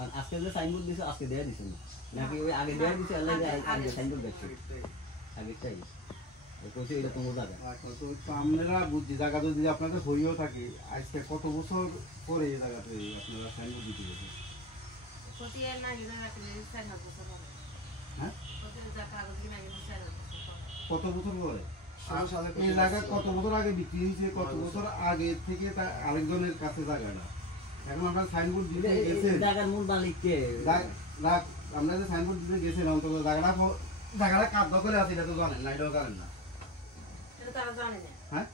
আর আজকে যে সাইনবোর্ড দিছে আজকে দেয়া দিছে নাকি ওই আগে দেয়া দিছে আল্লাহ আগে সাইনবোর্ড দেখছে আগেটাই কইছে এটা তোমার জায়গা তো আমরা বুঝি জায়গা যদি আপনাদের হইও থাকে আজকে কত বছর পরে এই জায়গাতে আপনারা সাইনবোর্ড দিতে গেছেন কত বছর পরে এই জায়গা কত বছর আগে বিক্রি হয়েছে কত বছর আগে থেকে আরেকজনের কাছে জায়গাটা এখন আমরা সাইনবোর্ড দিতে গেছেন জায়গার মূল মালিক কে আমরা যে সাইনবোর্ড দিতে গেছেন অন্তত জায়গাটা কাজ দখলে আছে এটা তো জানেন না এটাও জানেন না এটা তারা জানে না হ্যাঁ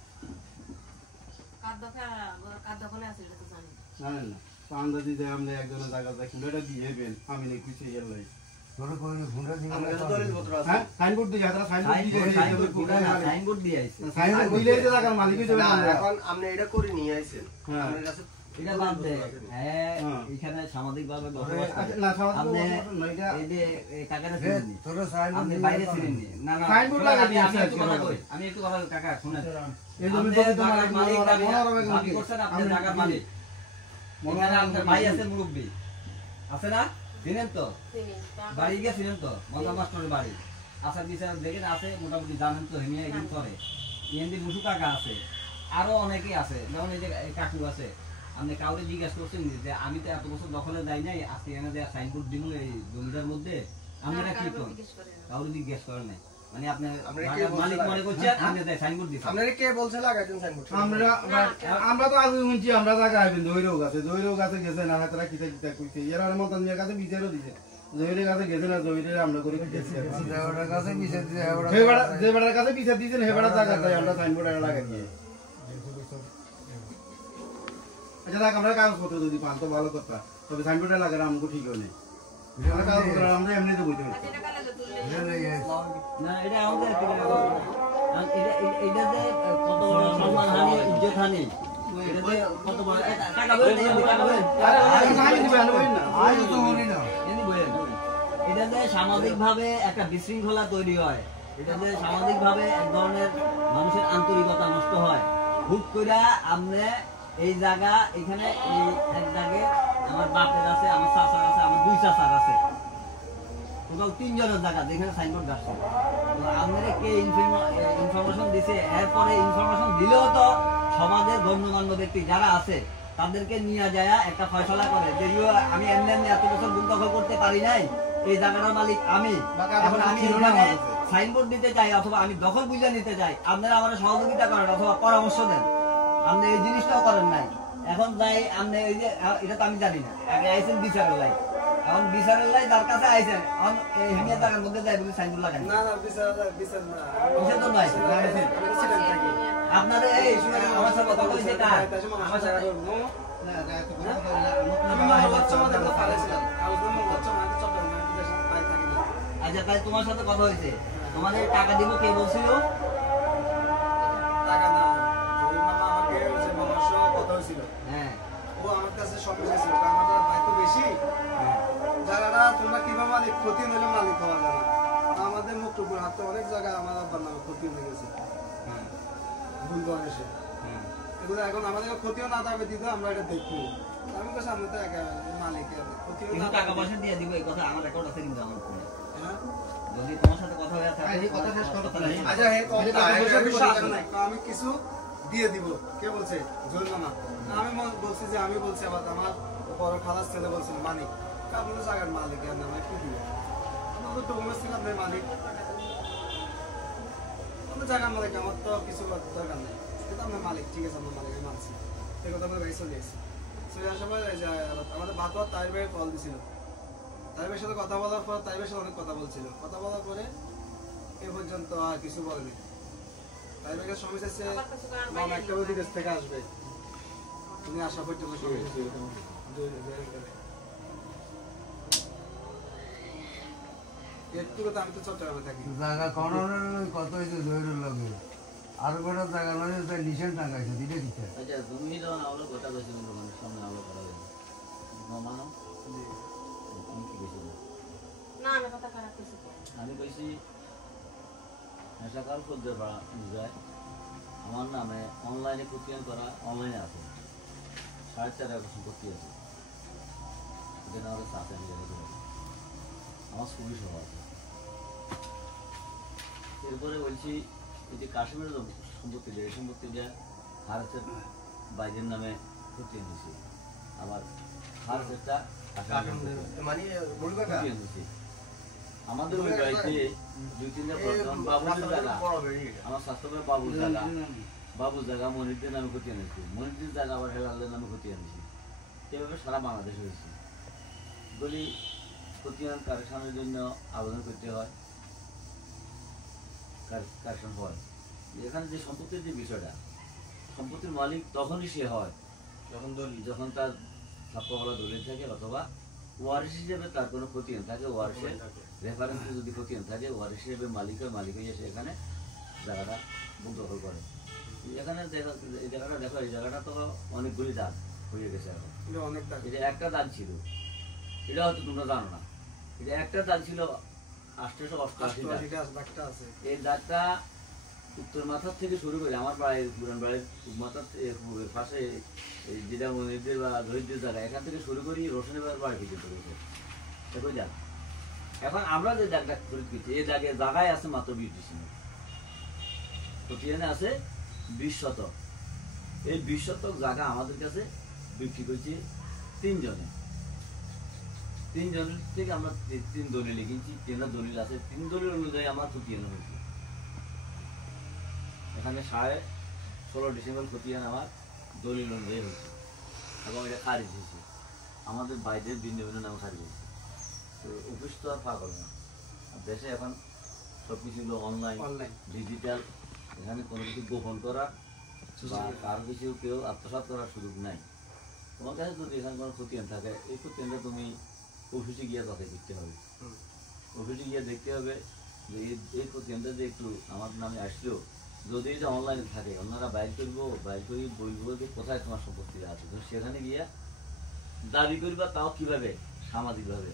কাদ দখলে আছে এটা তো জানে না জানেন না তো আমরা যদি আমরা একজনের জায়গা দেখি এটা দিয়ে হেবেন আমি নেই কিছু ইয়ে লাই তোর কোন ফোনটা দিন আমরা তো দলিল পত্র আছে হ্যাঁ সাইনবোর্ড দিয়ে যারা সাইনবোর্ড দিয়ে আইছে সাইনবোর্ড দিলে যে জায়গার মালিক হইছে এখন আপনি এটা করে নিয়ে আইছেন আপনার কাছে এটা বাদ দে হ্যাঁ এখানে সামাজিক ভাবে বসবাস করে না সামাজিক এই যে কাকারা ছিলেন তোর সাইনবোর্ড আপনি বাইরে ছিলেন না না সাইনবোর্ড লাগা দিয়ে আছে আমি একটু কথা কাকা শুনেন এই জমি তো তোমার মালিক দাবি করছেন আপনি জায়গার মালিক এখানে আপনার ভাই আছে মুরব্বি আছে না চিনেন তো বাড়ি গেছিলেন তো মজা মাস্টারের বাড়ি আসার বিচার দেখেন আছে মোটামুটি জানেন তো হেমিয়া এখানে করে ইয়েন্দি মুসু কাকা আছে আরো অনেকেই আছে যেমন এই যে কাকু আছে আপনি কাউরে জিজ্ঞাসা করছেন যে আমি তো এত বছর দখলে যাই নাই আজকে এনে যে সাইনবোর্ড দিব এই জমিটার মধ্যে আমরা কি করেন কাউরে জিজ্ঞেস করেন নাই মানে আপনি মালিক মনে করছেন আপনি সাইনবোর্ড দিচ্ছেন আপনারা কে বলছে লাগাইছেন সাইনবোর্ড আমরা তো আগে শুনছি আমরা জায়গা আইবেন দৈরও গাছে গেছে না তারা কিতা কিতা কইছে এর আর মতন নিয়ে কাছে বিচারও দিছে জহিরের কাছে গেছে না জহিরের আমরা করে গেছি দেওয়ার কাছে বিচার দিছে যে বেড়ার কাছে বিচার দিয়েছেন হে বেড়া জায়গা তাই আমরা সাইনবোর্ড লাগাই দিয়ে আচ্ছা দেখ আমরা কাগজপত্র যদি পান তো ভালো কথা তবে সাইনবোর্ডে লাগালে আমাকে ঠিক হলে আমরা এমনিতে বুঝতে পারছি না এটা আমাদের এটা যে কত বড় সম্মান হানি ইজ্জত হানি এটা যে কত বড় টাকা বলেন এটা যে সামাজিক ভাবে একটা বিশৃঙ্খলা তৈরি হয় এটা যে সামাজিক ভাবে এক ধরনের মানুষের আন্তরিকতা নষ্ট হয় হুট করে আমরা এই জায়গা এখানে এই এক জায়গায় আমার বাপের আছে আমার চাচার আছে আমার দুই চাচার আছে টোটাল 3 জনের জায়গা যেখানে সাইনবোর্ড আসছে তো আপনারা কে ইনফরমেশন দিছে এরপরে ইনফরমেশন দিলেও তো সমাজের গণ্যমান্য ব্যক্তি যারা আছে তাদেরকে নিয়ে যায় একটা ফয়সলা করে যদিও আমি এমনি এত বছর ভূমি দখল করতে পারি নাই এই জায়গাটার মালিক আমি এখন আমি সাইনবোর্ড দিতে চাই অথবা আমি দখল বুঝে নিতে চাই আপনারা আমার সহযোগিতা করেন অথবা পরামর্শ দেন আপনি এই জিনিসটাও করেন নাই এখন যাই আপনি এই যে এটা তো আমি জানি না আগে আইছেন বিচারের লাই এখন বিচারের লাই যার কাছে আইছেন এখন এই হেমিয়া জায়গার মধ্যে যাই বলে সাইনবোর্ড লাগান না না বিচার না বিচার তো নাই আপনারা এই শুনে আমার সাথে কথা বলছে তা আমার সাথে না এত আচ্ছা তাই তোমার সাথে কথা হয়েছে তোমাদের টাকা দিব কে বলছিল টাকা না ওই মামা আমাকে যে মামার সহ কথা হয়েছিল হ্যাঁ ও আমার কাছে সব বুঝেছিল আমাদের দায়িত্ব বেশি জায়গাটা তোমরা কিভাবে মালিক ক্ষতি হলে মালিক হওয়া যাবে আমাদের মুক্তপুর হাতে অনেক জায়গায় আমার আব্বার নামে ক্ষতি হয়ে গেছে ভুল বয়সে এগুলো এখন আমাদের ক্ষতিও না থাকবে দিতে আমরা এটা দেখবো আমি তো সামনে তো একা মালিক ক্ষতিও না টাকা পয়সা দিয়ে দিব এই কথা আমার রেকর্ড আছে কিন্তু আমার ফোনে যদি তোমার সাথে কথা হয়ে থাকে এই কথা শেষ করতে নাই আচ্ছা আমি কিছু দিয়ে দিব কে বলছে জোল মামা আমি বলছি যে আমি বলছি আবার আমার বড় খালাস ছেলে বলছিল মালিক আপনাদের জায়গার মালিক এর নামে কি দিব আমাদের তো উমেশ ছিলাম মালিক আমাদের জায়গার মালিক আমার তো কিছু দরকার নেই কিন্তু আমরা মালিক ঠিক আছে আমরা মালিকের মানছি এই কথা আমরা ভাই চলে এসেছি চলে আসার পরে আমাদের ভাত তাই ভাই কল দিছিল তাইবের সাথে কথা বলার পর তাইবের সাথে অনেক কথা বলছিল কথা বলার পরে এ পর্যন্ত আর কিছু বলেনি তাইবের সমস্যা আছে মামা একটা বিদেশ থেকে আসবে তুমি আসা পর্যন্ত একটু কথা আমি তো চট্টগ্রামে থাকি জায়গা করানোর কত হয়েছে জহিরুল লাগে আর কোনো জায়গা মানে নিশান টাঙ্গাইছে দিলে দিতে আচ্ছা তুমি যখন আলো কথা কইছিলেন তোমার সামনে আলো করা হবে মামা না আমি কথা খারাপ কইছি আমি কইছি সকাল পর্যন্ত যায় আমার নামে অনলাইনে প্রক্রিয়া করা অনলাইনে আছে 4.5 সম্পত্তি আছে যেটা আমাদের সাথে আমি জানি আমার খুবই স্বভাব। এরপরে বলছি এই যে কাশ্মীরের সম্পত্তি এই সম্পত্তিটা ভারতের বাইরের নামে খতিয়ে নিয়েছি, আবার ভারতেরটা মানে খতিয়ে নিয়েছি। আমাদের ওই বাড়িতে 2-3টা বাবুর জায়গা, আমার স্বাস্থ্যকর বাবুর জায়গা, বাবুর জায়গা মনিরদের নামে খতিয়ে নিয়েছি, মনিরদের জায়গা আবার হেলালদের নামে খতিয়ে নিয়েছি। এভাবে সারা বাংলাদেশ হয়েছে। বলি খতিয়ান কারেকশনের জন্য আবেদন করতে হয়, কারেকশন হয়। এখানে যে সম্পত্তির যে বিষয়টা, সম্পত্তির মালিক তখনই সে হয় যখন তার ছাপ্পাওয়ালা দলিল থাকে অথবা ওয়ারিশ হিসেবে তার কোনো খতিয়ান থাকে, ওয়ারিশের রেফারেন্সে যদি খতিয়ান থাকে, ওয়ারিশ হিসেবে মালিক হয়ে সে এখানে জায়গাটা বুক দখল করে। এখানে এই জায়গাটা দেখো, এই জায়গাটা তো অনেকগুলি দাগ হয়ে গেছে এখন। অনেক এটা একটা দাগ ছিল, এটা হয়তো তোমরা জানো না, এটা একটা দাগ ছিল 888 দাগটা আছে। এই দাগটা উত্তর মাথার থেকে শুরু করে আমার বাড়ির পুরান বাড়ির মাথার পাশে যেটা মনিরদের বা দরিদ্রের জায়গা, এখান থেকে শুরু করি রোশনের বাড়ি পর্যন্ত রয়েছে। দেখো যাক, এখন আমরা যে দাগটা খরিদ করছি এই দাগের জায়গায় আছে মাত্র 20 ডিসিমেল, খতিয়ানে আছে 20 শতক। এই 20 শতক জায়গা আমাদের কাছে বিক্রি করছি 3 জনের থেকে আমরা 3 দলিল কিনছি, 3টা দলিল আছে, 3 দলিল অনুযায়ী আমার খতিয়ান হয়েছে। এখানে 16.5 ডিসেম্বর খতিয়ান আমার দলিল অনুযায়ী হয়েছে এবং এটা খারিজ হয়েছে, আমাদের বাইরের ভিন্ন নাম খারিজ হয়েছে। তো অফিস তো আর পাগল না, দেশে এখন সব কিছু অনলাইন ডিজিটাল, এখানে কোনো কিছু গোপন করা বা কারো কিছু কেউ আত্মসাৎ করার সুযোগ নাই। তোমার কাছে যদি এখানে কোনো খতিয়ান থাকে, এই খতিয়ানটা তুমি অফিসে গিয়ে তাকে দেখতে হবে, অফিসে গিয়ে দেখতে হবে যে এই খতিয়ানটা যে একটু আমার নামে আসলো, যদি এটা অনলাইনে থাকে ওনারা বাইর করবো, বাইর করি বলবো যে কোথায় তোমার সম্পত্তি আছে, সেখানে গিয়ে দাবি করবা। তাও কিভাবে? সামাজিকভাবে।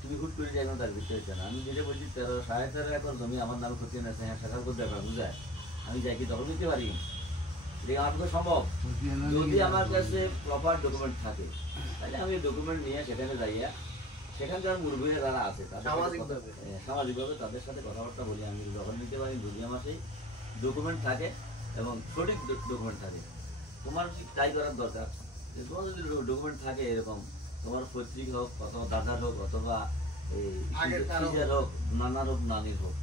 তুমি হুট করে যাই দাবি করতে হচ্ছে না। আমি যেটা বলছি 13.5 একর জমি আমার নামে খতিয়ান আছে, হ্যাঁ সেটার উপর ব্যাপার বুঝায় আমি যাই কি দখল দিতে পারি? এটা আমার পক্ষে সম্ভব যদি আমার কাছে প্রপার ডকুমেন্ট থাকে, তাহলে আমি ডকুমেন্ট নিয়ে সেখানে যাইয়া সেখানকার মুরব্বীরা যারা আছে সামাজিকভাবে তাদের সাথে কথাবার্তা বলি, আমি দখল নিতে পারি যদি আমার সেই ডকুমেন্ট থাকে এবং সঠিক ডকুমেন্ট থাকে। তোমার তাই করার দরকার, তোমার যদি ডকুমেন্ট থাকে এরকম, তোমার পৈতৃক হোক অথবা দাদার হোক অথবা সিজার হোক, নানার হোক, নানির হোক,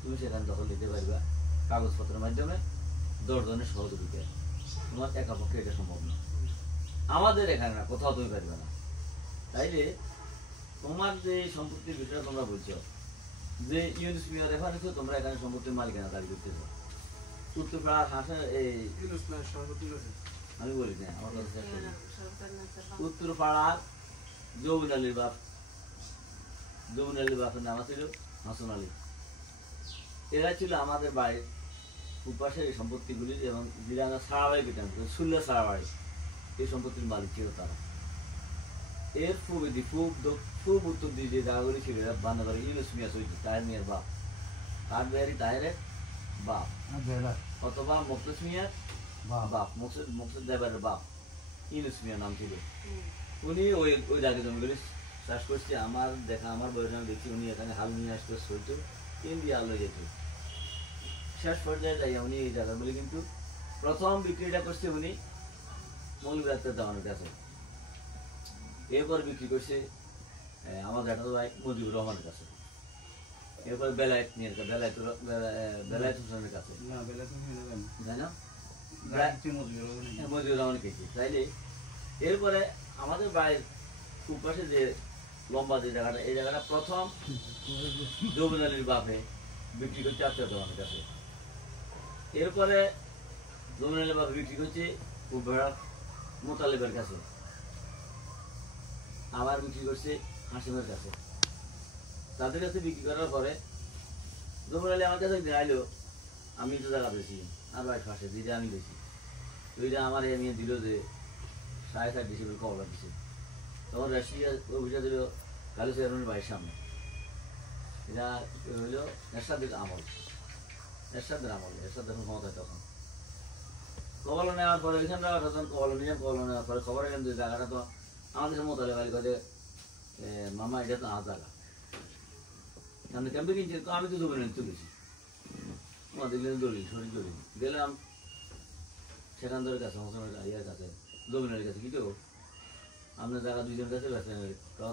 তুমি সেখানে দখল দিতে পারবা কাগজপত্রের মাধ্যমে 10 জনের সহযোগিতায়। তোমার একা পক্ষে এটা সম্ভব না, আমাদের এখানে না, কোথাও তুমি পারবে না। তাইলে তোমার যে সম্পত্তির বিষয়ে তোমরা বলছো যে ইউনিসপিআর রেফারেন্সে তোমরা এখানে সম্পত্তির মালিকানা দাবি করতেছো, উত্তরপাড়ার হাসা আমি বলি না, আমার কথা উত্তরপাড়ার যমুন আলীর বাপের নাম ছিল হাসান আলী। এরা ছিল আমাদের বাড়ির উপাসে এই সম্পত্তিগুলির, এবং জিরাঙ্গা সারাবাড়ি পেতাম সুল্লা সারাবাড়ি, এই সম্পত্তির মালিক ছিল তারা। এর খুব উত্তর দিয়ে যে জায়গাগুলি ছিল এরা বান্দাবাড়ি ইউনুস মিয়া সৈয়দ তাহের মিয়ার বাপ, কাঠবিহারি তাহেরের বাপ, অথবা মুক্তেশ মিয়ার বাপ, মুকসেদ দেবের বাপ, ইউনুস মিয়া নাম ছিল। উনি ওই জায়গায় জমিগুলি চাষ করছে। আমার দেখা, আমার বয়সে আমি দেখছি উনি এখানে হাল নিয়ে আসতে সইতো, 3 দিয়ে আলো যেত। শেষ পর্যায়ে যাই উনি এই জায়গাগুলি কিন্তু প্রথম বিক্রিটা করছে উনি মৌলভী দেওয়ানোর কাছে, এরপর বিক্রি করছে আমার জ্যাঠাতো ভাই মুজিবুর রহমানের কাছে, এরপর বেলায়েত হোসেনের কাছে, তাই না? মুজিবুর রহমান খেয়েছি। তাইলে এরপরে আমাদের বাড়ির উপাসে যে লম্বা যে জায়গাটা, এই জায়গাটা প্রথম যমুন আলীর বাপে বিক্রি করছে আত্মীয় দেওয়ানোর কাছে, এরপরে যমুন আলীর বাপে বিক্রি করছে মোতালেবের কাছে, আবার বিক্রি করছে হাসিমের কাছে। তাদের কাছে বিক্রি করার পরে যমুন আলী আমার কাছে আইলো, আমি তো জায়গা বেশি আর বাড়ির পাশে যেটা আমি বেশি, ওইটা আমার নিয়ে দিল যে 7.5 ডিসেম্বর কবলা দিচ্ছে। তখন রাশিয়া অভিযোগ দিল কালু চেয়ারম্যানের বাড়ির সামনে। এটা হইল এরশাদের আমল, এরশাদের ক্ষমতায় তখন কবলা নেওয়ার পরে ওইখানটা কবলা নিলাম, কবলা নেওয়ার পরে খবর এলাম যে জায়গাটা তো আমাদের মোতালে বাড়ি কাছে মামা এটা তো আমার জায়গা, সামনে ক্যাম্পে কিনছে, তো আমি তো জমি নিয়ে চলেছি, আমাদের দলিল শরীর দলিল গেলাম সেখানদারের কাছে, মোসামের ইয়ার কাছে, জমিনের কাছে, কিন্তু আপনার জায়গা দুইজনের কাছে বেছেন,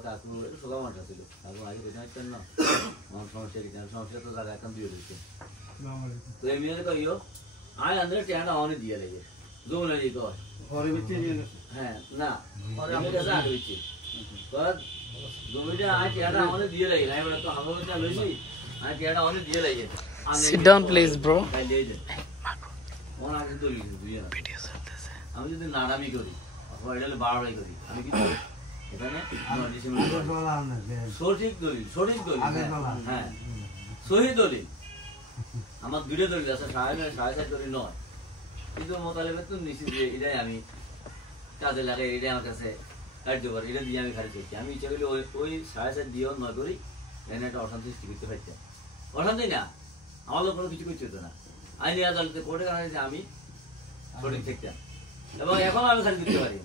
কাকু সোলা মাঠা ছিল, কাকু আগে বেতন আসতেন না, আমার সমস্যা কি সমস্যা, তো জায়গা এখন দিয়ে দিচ্ছে, তো এমনি কইও আমি আন্দাজ টেয়াটা অনেক দিয়ে লেগে জমিনের দিকে হয়, ঘরে বেঁচে নিয়ে গেছে। হ্যাঁ না আমার কাছে আগে দিচ্ছে, জমিটা আমি টেয়াটা অনেক দিয়ে লাগে, আমি বলে তো আমার কাছে লইছি, আমি টেয়াটা অনেক দিয়ে লাগে। Sit down, please, bro. আমি যদি নাড়ামি করি অথবা এটা বাড়াই করি, আমি কি এখানে সঠিক দলিল, সঠিক দলিল, হ্যাঁ সহি দলিল, আমার দুটো দলিল আছে, 7.5 দলিল নয়, কিন্তু মোতালেবের তো নিশ্চিত যে এটাই আমি কাজে লাগাই, এটাই আমার কাছে কার্যকর, এটা দিয়ে আমি খারিজ করছি। আমি ইচ্ছা করলে ওই 7.5 দিয়েও নয় করি, এখানে একটা অশান্তি সৃষ্টি করতে পারতাম, অশান্তি না আমাদের কোনো কিছু করতে হতো না, আইনি আদালতে কোর্টে কারণে যে আমি সঠিক থাকতাম, এবং এখনো আমি খারিজ করতে পারি,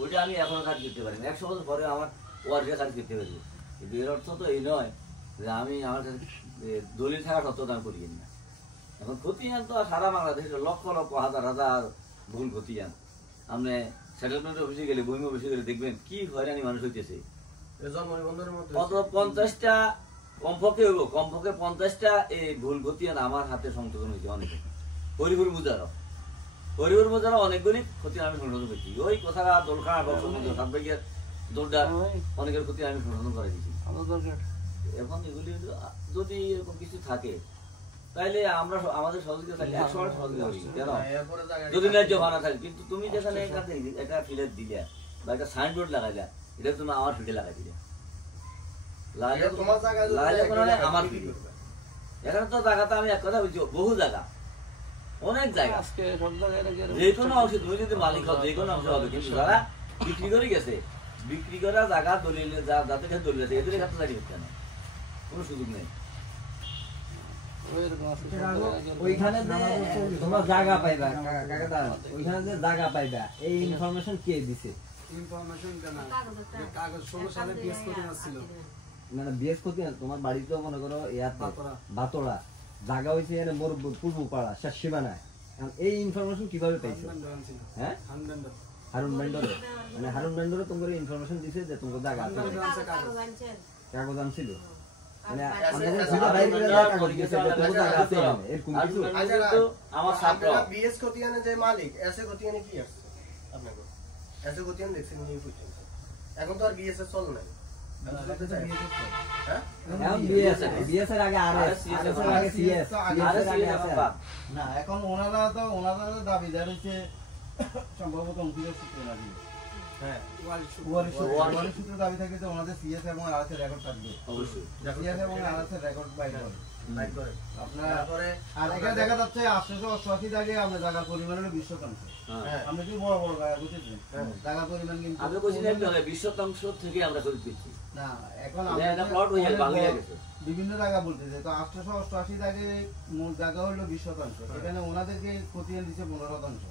ওইটা আমি এখনো খারিজ করতে পারি, 100 বছর পরে আমার ওয়ার্ডে খারিজ করতে পারি। কিন্তু এর অর্থ তো এই নয় যে আমি আমার কাছে দলিল থাকা সত্ত্বেও আমি করি না। এখন খতিয়ান তো সারা বাংলাদেশের লক্ষ লক্ষ হাজার হাজার ভুল খতিয়ান, আপনি সেটেলমেন্ট অফিসে গেলে, ভূমি অফিসে গেলে দেখবেন কি হয়রানি মানুষ হইতেছে, কত 50টা কমপক্ষে হইব, কমপক্ষে 50টা এই ভুল খতিয়ান আমার হাতে সংশোধন হয়েছে, অনেকে হরিপুর মুজারও অনেকগুলি খতিয়ান আমি সংশোধন করছি, ওই কথাটা দোলখানা সাতবাগিয়ার দোলটা অনেকের খতিয়ান আমি সংশোধন করে দিচ্ছি। এখন এগুলি যদি এরকম কিছু থাকে তাইলে আমরা আমাদের সহযোগিতা থাকলে 100 সহযোগিতা করি, কেন যদি ন্যায্য ভাড়া থাকে। কিন্তু তুমি যেখানে একটা ফিডার দিলে বা একটা সাইনবোর্ড লাগাইলা, এটা তুমি আমার ফিডে লাগাই দিলে, আমার ফিডে, এখানে তো জায়গাটা আমি এক কথা বলছি, বহু জায়গা, অনেক জায়গা, যে কোনো অংশে তুমি যদি মালিক হও, যে কোনো অংশ হবে, কিন্তু যারা বিক্রি করে গেছে, বিক্রি করা জায়গা দলিলে যাদের কাছে দলিল আছে, এদের কাছে জারি হচ্ছে না, কোনো সুযোগ নেই। ওইখানে যে তোমরা জায়গা পাইবা, ওইখানে যে জায়গা পাইবা, এই ইনফরমেশন কে দিছে? ইনফরমেশন কেন কাগজ 16 সালে বিএস কোটিং ছিল, মানে বিএস কোটিং তোমার বাড়ি তো মনে করো ইয়াতে বাতোড়া জায়গা হইছে, এর পূর্ব পাড়া শেষ সীমানায়, এই ইনফরমেশন কিভাবে পাইছো? হ্যাঁ হারুন বেন্ডরে, মানে হারুন বেন্ডরে তোমার ইনফরমেশন দিছে যে তোমার জায়গা আছে, কাগজ আনছিল, মানে আমাদের সুবিধা বাইরে করে কাগজ দিছে যে তোমার জায়গা আছে, এরকম কিছু। আমার ছাত্র বিএস খতিয়ানে যে মালিক, এসে খতিয়ানে কি আছে আপনাকে? এসে খতিয়ান দেখছেন নি পর্যন্ত, এখন তো আর বিএস এর চল নাই, না এখন ওনারা দাবিদার হচ্ছে সম্ভবত অঙ্কিতের সূত্রে নাকি, সূত্রে দাবি থাকে যে ওনাদের সিএস এবং আরএস রেকর্ড থাকবে, সিএস এবং আরএস রেকর্ড বাইর করে আপনার, আর এখানে দেখা যাচ্ছে 888 দাগে আমরা জায়গার পরিমাণ হলো 20 শতাংশ। আমরা কি বড় বড় জায়গা বুঝেছেন, জায়গার পরিমাণ কিন্তু আমি কইছি না 20 শতাংশ থেকে আমরা শুরু করছি না, এখন এটা প্লট হয়ে ভাঙিয়া গেছে, বিভিন্ন জায়গা বলতেছে, তো 888 দাগে মোট জায়গা হলো 20 শতাংশ, এখানে ওনাদেরকে খতিয়ান দিচ্ছে 15 শতাংশ।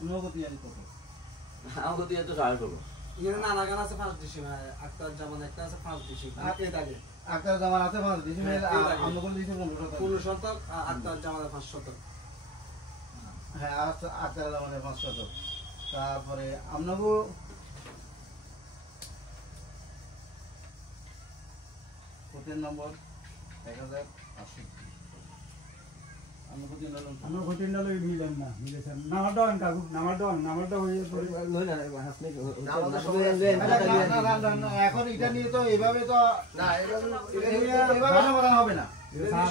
উনিও খতিয়ান কত? আমার খতিয়ান তো 7.5। এখানে নানা গান আছে 5 ডিসিম, আক্তার জামান একটা আছে 5 ডিসিম, এই দাগে আক্তার জামান আছে 5 ডিসিম, আমরা কোন দিছে 15 শতক, আক্তার জামানের 5 শতক, হ্যাঁ আক্তার জামানের 5 শতক। তারপরে আপনাকে খতিয়ান নম্বর 1080, আমরা খতিয়ানটা লই মিলেন না, মিলেছেন নামারটা কাকু, নামারটা হয়ে এখন এটা নিয়ে তো এভাবে তো না, এভাবে সমাধান হবে না।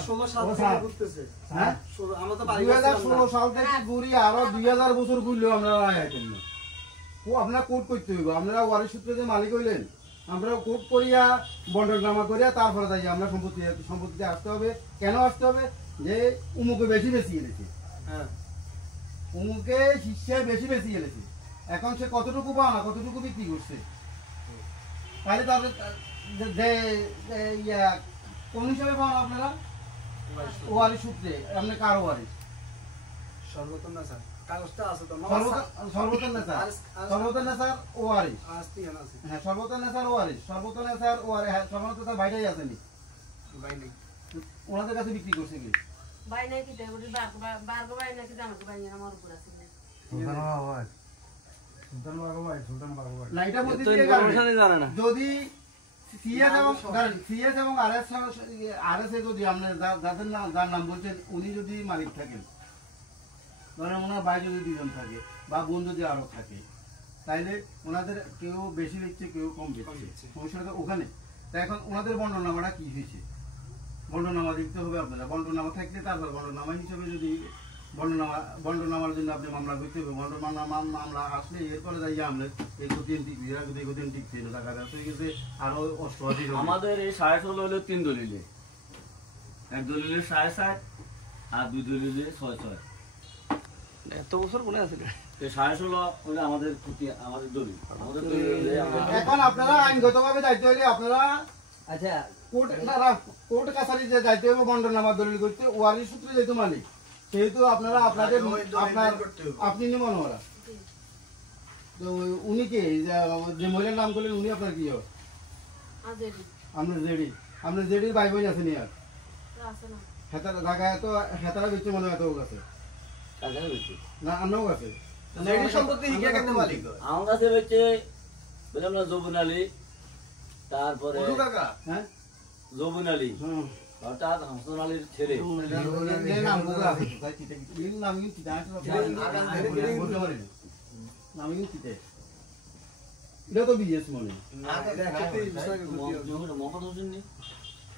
16 সাল থেকে ঘুরতেছে, হ্যাঁ 16 আমরা তো বাড়ি 2016 সাল থেকে ঘুরি, আরো 2000 বছর ঘুরলেও আপনারা আইতেন না। ও আপনারা কোর্ট করতে হইব, আপনারা ওয়ারিশ সূত্রে যে মালিক হইলেন, আমরা কোর্ট করিয়া বন্টনামা করিয়া তারপরে যাই আমরা সম্পত্তিতে আসতে হবে। কেন আসতে হবে? যে উমুকে বেশি গেলেছে, হ্যাঁ উমুকে শিষ্যায় বেশি গেলেছে, এখন সে কতটুকু পাওনা কতটুকু বিক্রি করছে, তাহলে তাদের কোন হিসাবে পাওনা আপনারা ওয়ারিশ সূত্রে, আপনি কারো ওয়ারিশ সর্বোত্তম না স্যার, কাগজটা আছে তো সর্বতন নেসার ওয়ারিস আসতে আছে হ্যাঁ সর্বতন নেসার ওয়ারিস হ্যাঁ সর্বতন নেসার ভাইটাই আসেনি ভাই নেই ওনাদের কাছে বিক্রি করছে কি ভাই নাই কি দেব বারগো ভাই নাকি জামাকে ভাই আমার উপর আছে সুলতান বাবা সুলতান বাগবাই সুলতান বাগবাই না এটা বলতে তো ইনফরমেশনই জানে না। যদি সিএস এবং আরএস এ যদি আপনি যাদের নাম যার নাম বলছেন উনি যদি মালিক থাকেন, ধরেন ওনার ভাই যদি দুজন থাকে বা বোন যদি আরো থাকে, তাইলে ওনাদের কেউ বেশি লিখছে কেউ কম লিখছে, সমস্যাটা ওখানে। তা এখন ওনাদের বন্টনামাটা কি হয়েছে, বন্টনামা লিখতে হবে আপনারা। বন্টনামা থাকলে তারপর বন্টনামা হিসেবে যদি বন্টনামার জন্য আপনি মামলা করতে হবে। মামলা আসলে এরপরে যাই আমরা এই গতিন ঠিক ছিল টাকা হয়ে গেছে আরো 88। আমাদের এই 16.5 হলো 3 দলিলে, এক দলিলে 60.5 আর 2 দলিলে 6.6। এত বছর মনে আছে এই 16.5 হলো আমাদের দলিল। আমাদের দলিলে এখন আপনারা আইনগতভাবে দায়িত্ব হলে আপনারা আচ্ছা কোর্ট কাছারি যে দায়িত্ব হবে বন্টনামা দলিল করতে, ওয়ারিশ সূত্রে যেহেতু মালিক সেহেতু আপনারা আপনাদের আপনি নিমন ওরা তো উনি কে যে মহিলার নাম করলেন উনি আপনার কি হয়? আজেরি আপনার জেডির ভাই বোন আছে নি আর আছে না হেতারা ঢাকায় তো হেতারা বিচ্ছে মনে হয় এত কাছে কাছে রয়েছে। না আমরাও কাছে লেডি সম্পত্তি হিকে কেন মালিক আমার কাছে রয়েছে বললাম না জবুন আলী, তারপরে বড় কাকা হ্যাঁ জবুন আলী, হুম অর্থাৎ হাসান আলীর ছেলে। এই নাম গুলো আছে তাই চিঠি এই নাম কিন্তু চিঠি আছে বলতে পারি না নাম কিন্তু চিঠি এটা তো বিএস মনে মোহাম্মদ হোসেন নেই।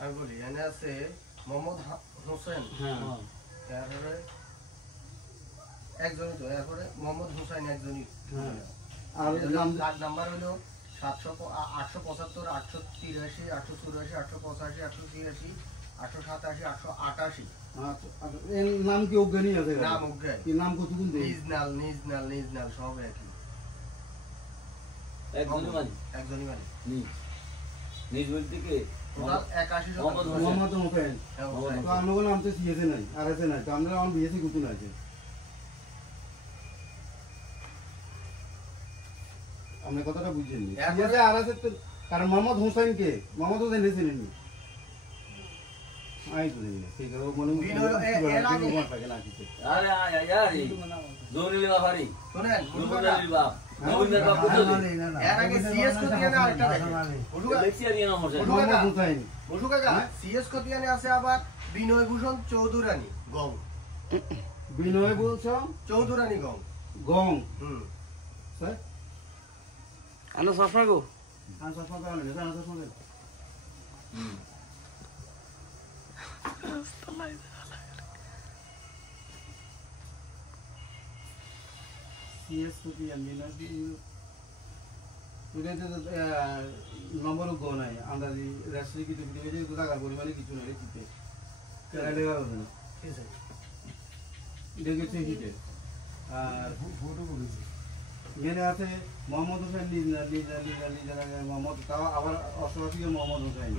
আমি বলি এখানে আছে মোহাম্মদ হোসেন, হ্যাঁ তারপরে একজনই তো, এরপরে মোহাম্মদ হোসেন একজনই। হ্যাঁ আর নাম নাম্বার হলো 875 883 884 885 886 887 888। এর নাম কি অজ্ঞানী আছে নাম অজ্ঞান, কি নাম কতগুণ দেই নিজ সব একই, একজনই মালিক, একজনই মালিক। নিজ বলতে কি টোটাল 81 মোহাম্মদ হোসেন। মোহাম্মদ হোসেন হ্যাঁ, তো হোসেন। আমগো নাম তো সিএসএ নাই আর এসে নাই তো আমরা আমার বিএসসি কুতুন আছে আপনি কথাটা বুঝছেন নি সিএসএ আর আছে তো কারণ মোহাম্মদ হোসেন কে মোহাম্মদ হোসেন এসেন নি আই তো নেই ঠিক আছে মনে থাকে না কিছু আরে আরে জোরিলি বাহারি শোনেন, জবুন আলীর বাপ, জবুনের বাপ কোথায়? এর আগে সিএস কোতিয়ানে আরেকটা দেখেন। দেখছি আর ইয়ে নাম হোসেন। মোহাম্মদ হোসেন বসু কাকা, সিএস কোতিয়ানে আছে আবার বিনয় ভূষণ চৌধুরানী গং, বিনয় বলছো চৌধুরানী গং। গং হুম, স্যার আনো সফরা গো আর সফা কারণে জানা তো শুনেন সিএস তো কি আমি না নম্বরও গো নাই আন্দাজি রাষ্ট্রীয় কিছু কিছু টাকার পরিমাণে কিছু নেই দিতে কেনা লেখা হবে না ঠিক আছে। দেখেছে হিটে আর মেনে আছে মোহাম্মদ হোসেন নিজের আগে মোহাম্মদ তাও আবার 88 মোহাম্মদ হোসেন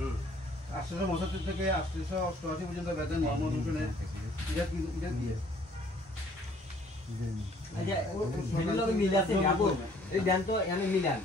875 থেকে 888 পর্যন্ত বেতন মোহাম্মদ হোসেনের এটা দিয়ে আচ্ছা মিল আছে এই দেন তো এখানে মিলান